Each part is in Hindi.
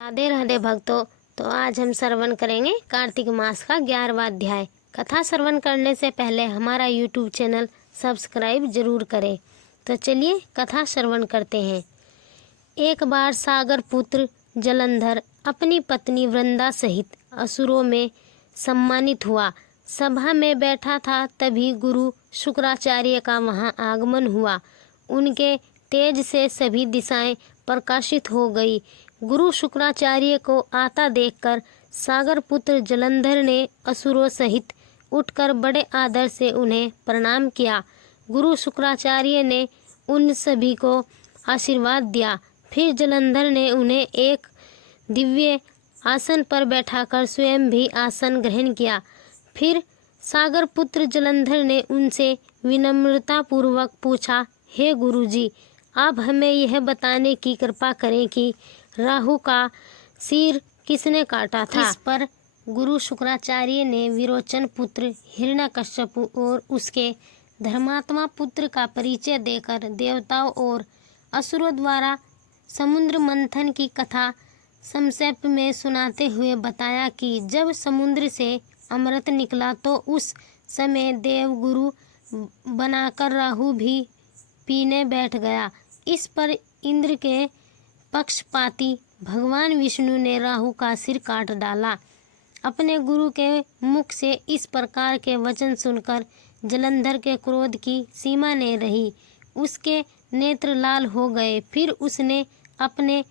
राधे राधे भक्तों। तो आज हम श्रवण करेंगे कार्तिक मास का 11वां अध्याय। कथा श्रवण करने से पहले हमारा YouTube चैनल सब्सक्राइब जरूर करें। तो चलिए कथा श्रवण करते हैं। एक बार सागर पुत्र जलंधर अपनी पत्नी वृंदा सहित असुरों में सम्मानित हुआ। सभा में बैठा था, तभी गुरु शुक्राचार्य का वहां आगमन हुआ। उनके तेज से सभी दिशाएं प्रकाशित हो गई। गुरु शुक्राचार्य को आता देखकर सागर पुत्र जलंधर ने असुरों सहित उठकर बड़े आदर से उन्हें प्रणाम किया। गुरु शुक्राचार्य ने उन सभी को आशीर्वाद दिया। फिर जलंधर ने उन्हें एक दिव्य आसन पर बैठाकर स्वयं भी आसन ग्रहण किया। फिर सागर पुत्र जलंधर ने उनसे विनम्रता पूर्वक पूछा, हे गुरुजी, आप हमें यह बताने की कृपा करें कि राहु का सिर किसने काटा था। इस पर गुरु शुक्राचार्य ने विरोचन पुत्र हिरण्यकश्यप और उसके धर्मात्मा पुत्र का परिचय देकर देवताओं और असुरों द्वारा समुद्र मंथन की कथा संक्षेप में सुनाते हुए बताया कि जब समुद्र से अमृत निकला तो उस समय देव गुरु बनाकर राहु भी पीने बैठ गया। इस पर इंद्र के पक्षपाती भगवान विष्णु ने राहु का सिर काट डाला। अपने गुरु के मुख से इस प्रकार के वचन सुनकर जलंधर के क्रोध की सीमा नहीं रही। उसके नेत्र लाल हो गए। फिर उसने अपने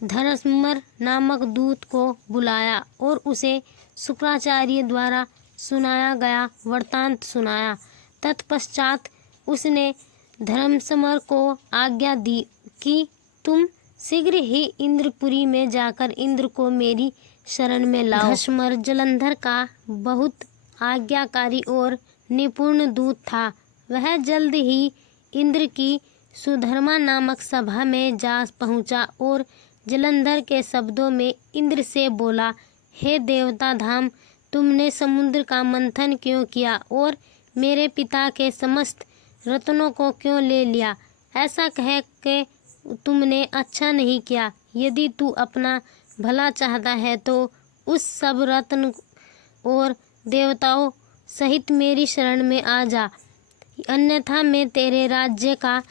धर्मर नामक दूत को बुलाया और उसे शुक्राचार्य द्वारा सुनाया गया वृत्तांत सुनाया। तत्पश्चात उसने धर्मसमर को आज्ञा दी कि तुम शीघ्र ही इंद्रपुरी में जाकर इंद्र को मेरी शरण में लाओ। धर्मसमर जलंधर का बहुत आज्ञाकारी और निपुण दूत था। वह जल्द ही इंद्र की सुधर्मा नामक सभा में जा पहुंचा और जलंधर के शब्दों में इंद्र से बोला, हे देवता धाम, तुमने समुद्र का मंथन क्यों किया और मेरे पिता के समस्त रत्नों को क्यों ले लिया? ऐसा कह के तुमने अच्छा नहीं किया। यदि तू अपना भला चाहता है तो उस सब रत्न और देवताओं सहित मेरी शरण में आ जा, अन्यथा मैं तेरे राज्य का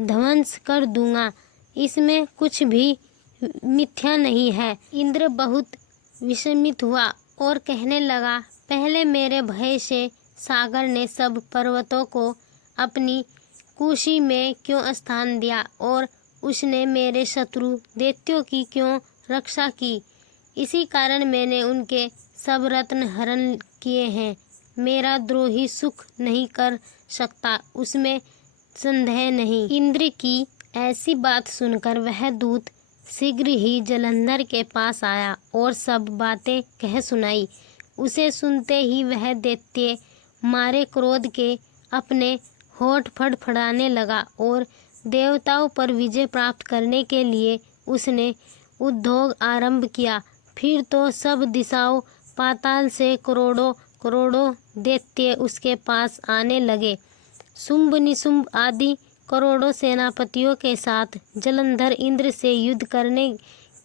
ध्वंस कर दूंगा। इसमें कुछ भी मिथ्या नहीं है। इंद्र बहुत विस्मित हुआ और कहने लगा, पहले मेरे भय से सागर ने सब पर्वतों को अपनी कुशी में क्यों स्थान दिया और उसने मेरे शत्रु दैत्यों की क्यों रक्षा की? इसी कारण मैंने उनके सब रत्न हरण किए हैं। मेरा द्रोही सुख नहीं कर सकता, उसमें संदेह नहीं। इंद्र की ऐसी बात सुनकर वह दूत शीघ्र ही जलंधर के पास आया और सब बातें कह सुनाई। उसे सुनते ही वह दैत्य मारे क्रोध के अपने होठ फड़फड़ाने लगा और देवताओं पर विजय प्राप्त करने के लिए उसने उद्योग आरंभ किया। फिर तो सब दिशाओं पाताल से करोड़ों करोड़ों दैत्य उसके पास आने लगे। शुंभ निशुंभ आदि करोड़ों सेनापतियों के साथ जलंधर इंद्र से युद्ध करने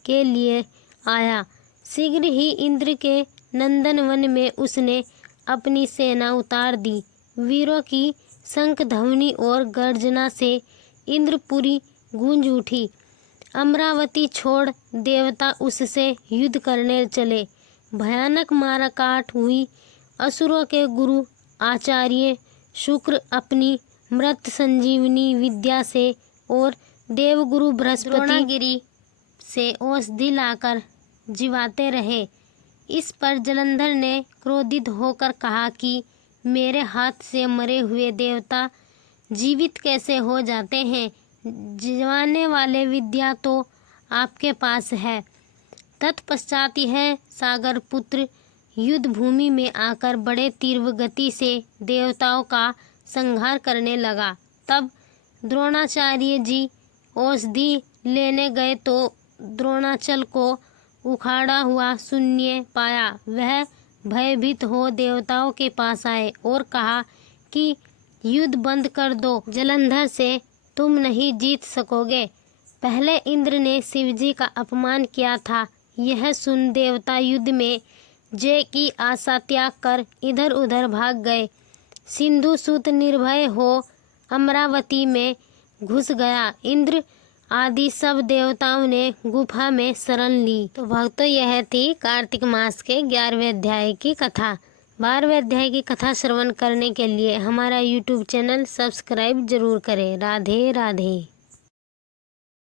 के लिए आया। शीघ्र ही इंद्र के नंदन वन में उसने अपनी सेना उतार दी। वीरों की शंख ध्वनि और गर्जना से इंद्रपुरी गूंज उठी। अमरावती छोड़ देवता उससे युद्ध करने चले। भयानक मारकाट हुई। असुरों के गुरु आचार्य शुक्र अपनी मृत संजीवनी विद्या से और देवगुरु बृहस्पति से औषधि लाकर जीवाते रहे। इस पर जलंधर ने क्रोधित होकर कहा कि मेरे हाथ से मरे हुए देवता जीवित कैसे हो जाते हैं? जीवाने वाले विद्या तो आपके पास है। तत्पश्चात यह सागर पुत्र युद्ध भूमि में आकर बड़े तीव्र गति से देवताओं का संहार करने लगा। तब द्रोणाचार्य जी औषधि लेने गए तो द्रोणाचल को उखाड़ा हुआ शून्य पाया। वह भयभीत हो देवताओं के पास आए और कहा कि युद्ध बंद कर दो, जलंधर से तुम नहीं जीत सकोगे। पहले इंद्र ने शिवजी का अपमान किया था, यह सुन देवता युद्ध में जय की आशा त्याग कर इधर उधर भाग गए। सिंधु सूत निर्भय हो अमरावती में घुस गया। इंद्र आदि सब देवताओं ने गुफा में शरण ली। तो भक्तों, यह थी कार्तिक मास के 11वें अध्याय की कथा। 12वें अध्याय की कथा श्रवण करने के लिए हमारा YouTube चैनल सब्सक्राइब जरूर करें। राधे राधे।